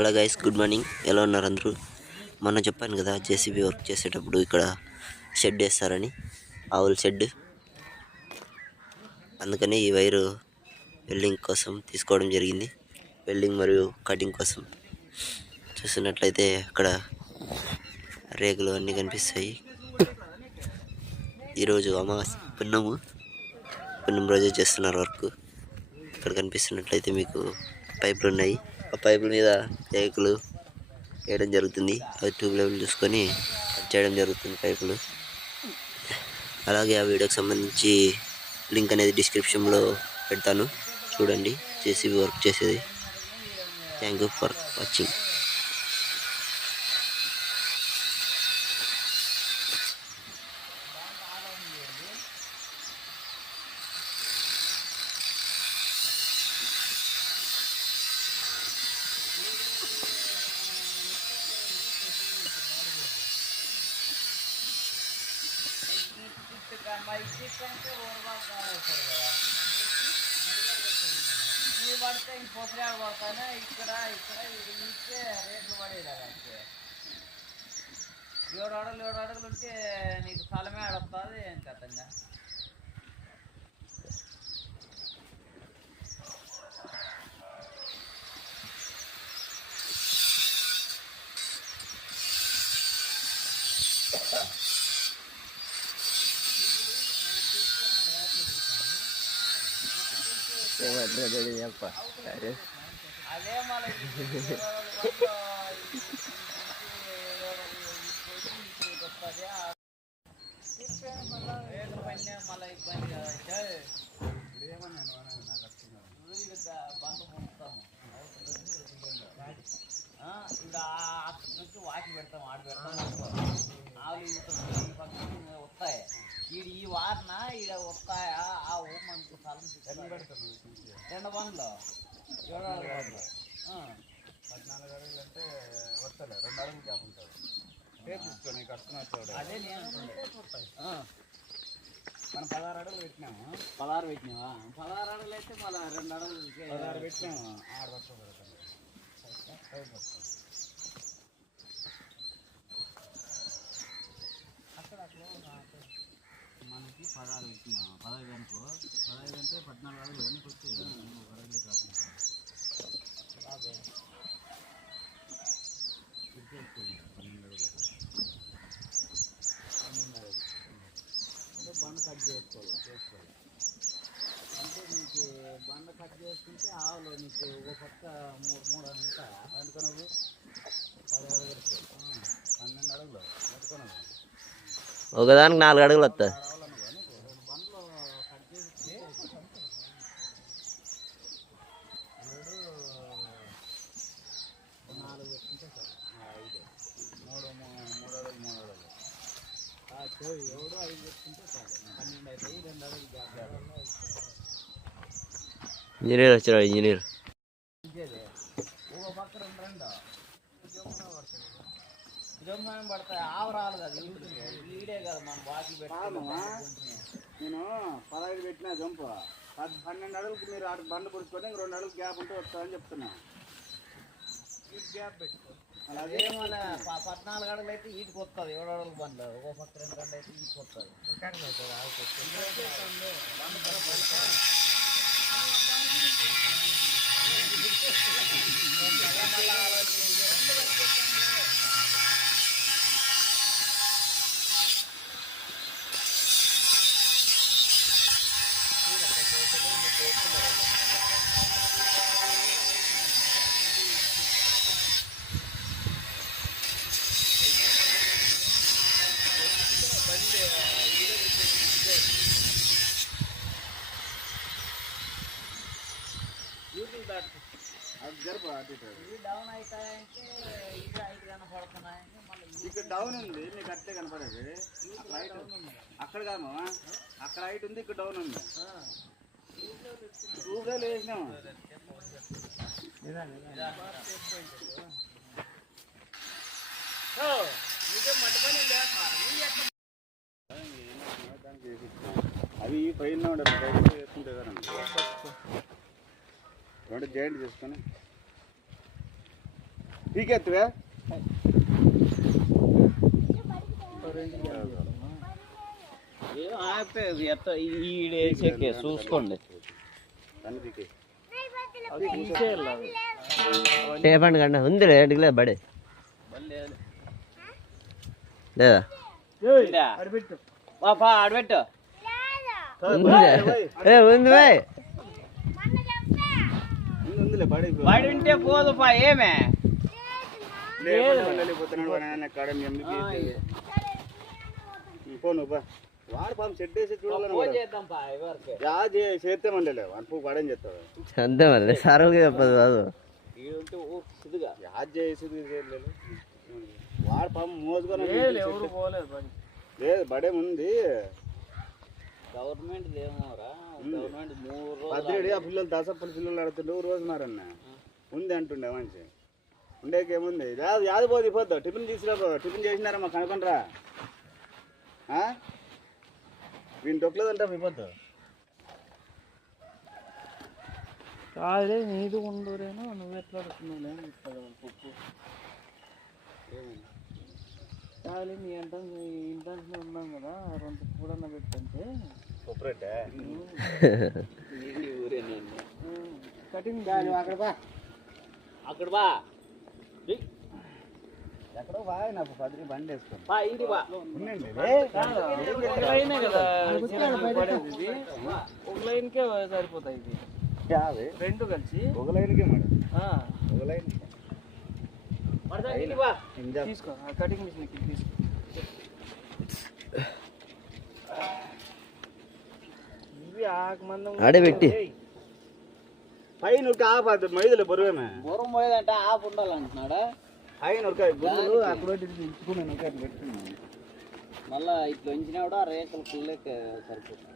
Hello guys, good morning. ఎలా ఉన్నారు అందరూ? మొన్న చెప్పాను కదా జేసీబీ వర్క్ చేసేటప్పుడు ఇక్కడ షెడ్ వేస్తారని, ఆవుల షెడ్. అందుకని ఈ వైరు వెల్డింగ్ కోసం తీసుకోవడం జరిగింది. వెల్డింగ్ మరియు కటింగ్ కోసం. చూస్తున్నట్లయితే అక్కడ రేకులు అన్నీ కనిపిస్తాయి. ఈరోజు పున్నం రోజే చేస్తున్నారు వర్క్. ఇక్కడ కనిపిస్తున్నట్లయితే మీకు పైపులు ఉన్నాయి. ఆ పైపుల మీద రేకులు వేయడం జరుగుతుంది. అది ట్యూబ్ లెవెల్ చూసుకొని కట్ చేయడం జరుగుతుంది పైపులు. అలాగే ఆ వీడియోకి సంబంధించి లింక్ అనేది డిస్క్రిప్షన్లో పెడతాను, చూడండి. జేసీబీ వర్క్ చేసేది. Thank you for watching. ఈ పడితే ఇంకొకసారి పడతానే ఇక్కడ ఇచ్చే రేట్లు పడేది. అంటే 7 అడుగులు ఉంటే నీకు స్థలమే ఆడొస్తుంది. ఏం కథంగా అదే మళ్ళీ మళ్ళీ ఇబ్బంది కదా. బంధు పొందుతాము. ఇప్పుడు అక్కడి నుంచి వాకి పెడతాం, ఆడ పెడతాం. ఆవులు వస్తాయి. ఈ వారన ఈడ వస్తాయా? ఆ మనకు స్థలం పెడతాం. 2 బండ్లు 7 అడుగులు 14 అడుగులు అంటే వస్తలే. 2 అడుగులు గ్యాప్ ఉంటుంది. తీసుకోండి కడుతున్నా. అదే నేను మనం 16 అడుగులు పెట్టినాము. 16 పెట్టినావా? 16 అడుగులు అయితే మళ్ళీ 2 అడుగులు 16 పెట్టినాము. 6 వస్తుంది. మనకి 16 పెట్టినా. 15 అనుకో. 15 అంటే 14 అడుగులు వెనక్కి వచ్చేది. 1 అడుగులే కాకుండా అదే ఇచ్చేసుకోండి. 12 అడుగులు అంటే బండ కట్ చేసుకోవాలి. అంటే నీకు బండ కట్ చేసుకుంటే ఆవులు నీకు ఒక పక్క 3 అడుగులు ఉంటాయా? అనుకున్నావు 10 అడుగులు 12 అడుగులు పెట్టుకున్నావు. ఒకదానికి 4 అడుగులు వస్తాయి. ఎవడో 5 పెట్టుకుంటే చాలు. 12 అవుతాయి. 2 అడుగులు గ్యాప్. ఇంజనీర్ వచ్చాడు. ఇంజనీర్ ఒక పక్క 2 జమ్మాయం పడతాయి. ఆవు రాదు కదా. ఈడే కదా మనం బాకీ పెట్టాము. నేను 15 పెట్టినా జంపు. 12 అడుగులకి మీరు ఆడ బండ్లు పుడుచుకొని 2 అడుగులు గ్యాప్ ఉంటే వస్తుందని చెప్తున్నా. గ్యాప్ పెట్టుకో. అదే మళ్ళీ 14 అడుగులు అయితే ఈటికి వస్తుంది. 7 అడుగులు బండ్లు ఒక పక్క 2 అయితే ఈటికి వస్తుంది. డౌన్ అవుతాయంటే ఇది 5 కనపడుతున్నాయంటే మళ్ళీ ఇక్కడ డౌన్ ఉంది. మీకు అట్లే కనపడేది. అక్కడ కాదు, అక్కడ హైట్ ఉంది, ఇక్కడ డౌన్ ఉంది. రూపాయలు వేసినాము. అవి పైన వేసుకుంటే కదండి. 2 జాయింట్ చేసుకొని పీకెత్తువే ఈడేసేకే చూసుకోండి. టేపండి కండి ఉంది ఇంటికి లేదు బడే లేదా ఆడబెట్టు ఉంది బయట ఉంటే పోదు పా ఏమే వాడు పాపం సెట్ వేసి చూడాలని చేస్తే మళ్ళీ వాడు పడని చెప్తాడు అంతే మళ్ళీ సరువుగా చెప్పదు కాదు యాద్ చేసి వాడు పాపం మోసుకొని లేదు బడే ఉంది గవర్నమెంట్ ఏమోరా గవర్నమెంట్ 3 పద్దెడి ఆ పిల్లలు దసప్పలు పిల్లలు ఆడుతుండే రోజు మారన్న ఉంది అంటుండే మంచి ఉండేకేముంది యాది పోదు పోద్దు టిఫిన్ తీసుకురా టిఫిన్ చేసినారా మాకు కనుకొనరా వీని దొక్కలేదంటే అయిపోద్దు కాదే నీది ఉండూరేనో నువ్వు ఎట్లా అడుగుతున్నావు పప్పు కాదు మీ ఇంటర్నేషనల్ ఉన్నాం కదా 2 కూడన్న పెట్టంటే సూపరేటే కటింగ్ అక్కడ బా ఎక్కడో బా నాకు పదిరి బండి వేసుకోండి ఒక లైన్కే సరిపోతాయి ఇది 2 కలిసి ఒక లైన్కే మేడం ఒక లైన్ తీసుకో కటింగ్ మిషన్ తీసుకో ఇవి ఆకమందం ఆడబెట్టి పైన ఒక ఆపదు మైదులు బరువేమే బుర్రం పోయేదంటే ఆపు ఉండాలంటున్నాడా పైన ఒక గుడ్లు అక్కడ ఇచ్చుకున్నాను పెట్టుకున్నాను మళ్ళా ఇట్లా ఉంచినా కూడా రేకులు ఫుల్లే సరిపోతుంది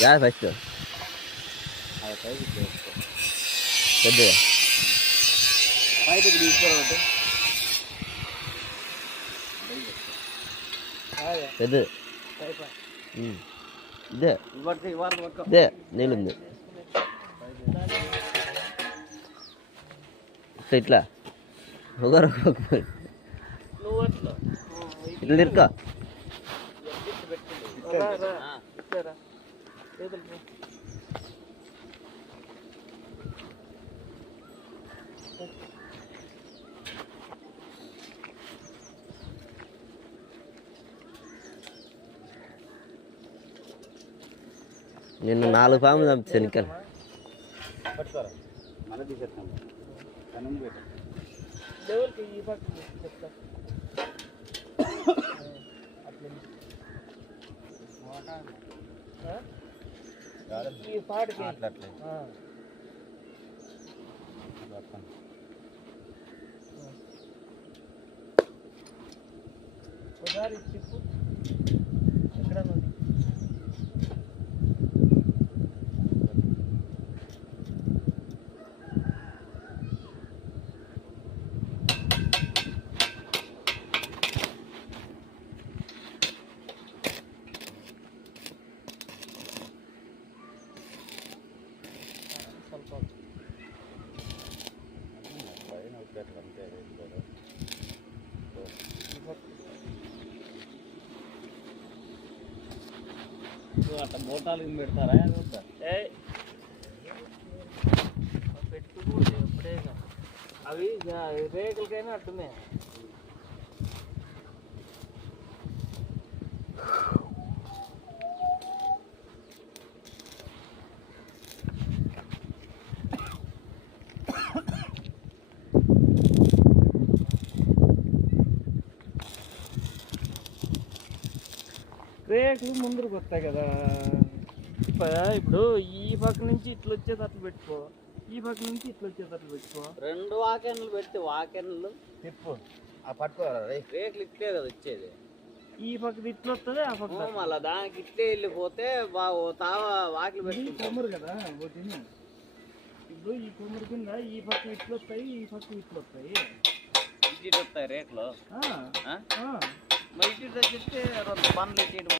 యాద ఫస్ట్ పెద్దగా బయటకు తీసుకోవాలి పెద్ద ఇదే ఇదే నీళ్ళుంది ఇట్లా ఒకరు ఇట్లా తిరుక్కో నిన్న 4 పాములు చంపుతాను ఇంకా మన తీసేస్తాం కనుమ పెట్ట ఒకసారి చెప్పు ఎక్కడ అట్లా మోటార్లు పెడతారా పెట్టుకోకూడదు ఎప్పుడే అవి రేకులకైనా అట్టున్నాయి రేకులు ముందుకు వస్తాయి కదా. ఇప్పుడు ఈ పక్క నుంచి ఇట్లా వచ్చేటట్లు పెట్టుకో, ఈ పక్క నుంచి ఇట్లా వచ్చేటట్లు పెట్టుకో. 2 వాకెన్లు పెడితే వాకెన్లు తిప్పు ఆ పట్టుకోరా రేకులు ఇట్లే కదా వచ్చేది. ఈ పక్క ఇట్లా వస్తుంది, ఆ పక్క మళ్ళీ దానికి ఇట్లే వెళ్ళిపోతే వాకిలు పెట్టి కొమ్మరు కదా ఒకటి. ఇప్పుడు ఈ కొమ్మరి కింద ఈ పక్క ఇట్లు వస్తాయి, ఈ పక్క ఇట్లు వస్తాయి. ఇటు వస్తాయి రేకులు. మరి ఇటు చెప్తే 2 పనులు ఇటు